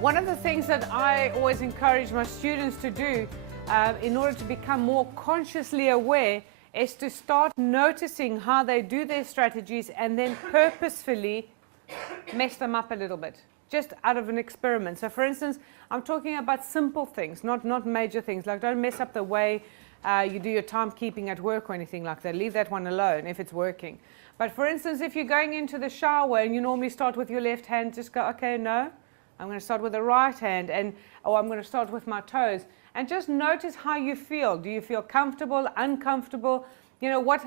One of the things that I always encourage my students to do in order to become more consciously aware is to start noticing how they do their strategies and then purposefully mess them up a little bit, just out of an experiment. So for instance, I'm talking about simple things, not major things, like don't mess up the way you do your timekeeping at work or anything like that. Leave that one alone if it's working. But for instance, if you're going into the shower and you normally start with your left hand, just go, okay, no, I'm going to start with the right hand, or I'm going to start with my toes. And just notice how you feel. Do you feel comfortable, uncomfortable? You know,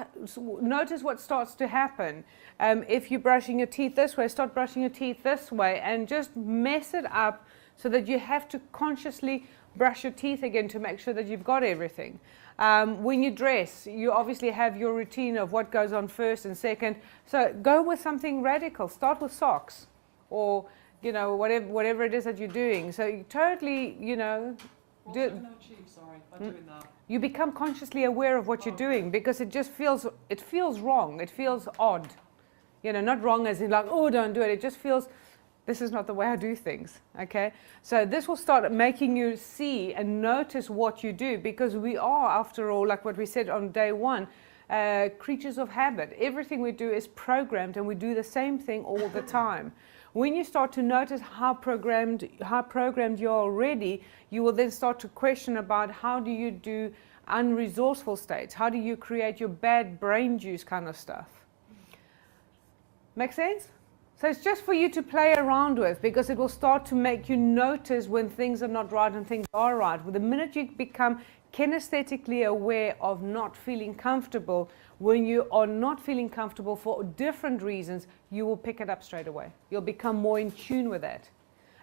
notice what starts to happen. If you're brushing your teeth this way, start brushing your teeth this way, and just mess it up so that you have to consciously brush your teeth again to make sure that you've got everything. When you dress, you obviously have your routine of what goes on first and second. So go with something radical. Start with socks, or you know, whatever it is that you're doing. So you totally, you know, you become consciously aware of what you're doing, because it just feels wrong. It feels odd. You know, not wrong as in like, oh, don't do it. It just feels, this is not the way I do things, okay? So this will start making you see and notice what you do, because we are, after all, like what we said on day one, creatures of habit. Everything we do is programmed, and we do the same thing all the time. When you start to notice how programmed you are already, you will then start to question about how do you do unresourceful states? How do you create your bad brain juice kind of stuff? Make sense? So it's just for you to play around with, because it will start to make you notice when things are not right and things are right. The minute you become kinesthetically aware of not feeling comfortable, when you are not feeling comfortable for different reasons, you will pick it up straight away. You'll become more in tune with that.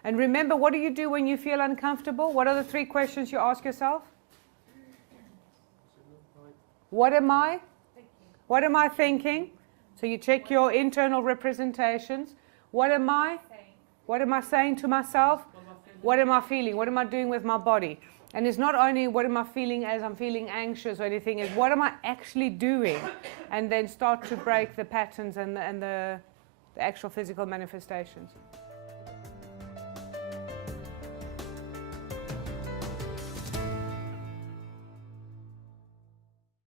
And remember, what do you do when you feel uncomfortable? What are the 3 questions you ask yourself? What am I? What am I thinking? So you check your internal representations. What am I? What am I saying to myself? What am I feeling? What am I doing with my body? And it's not only what am I feeling as I'm feeling anxious or anything, it's what am I actually doing? And then start to break the patterns and the actual physical manifestations.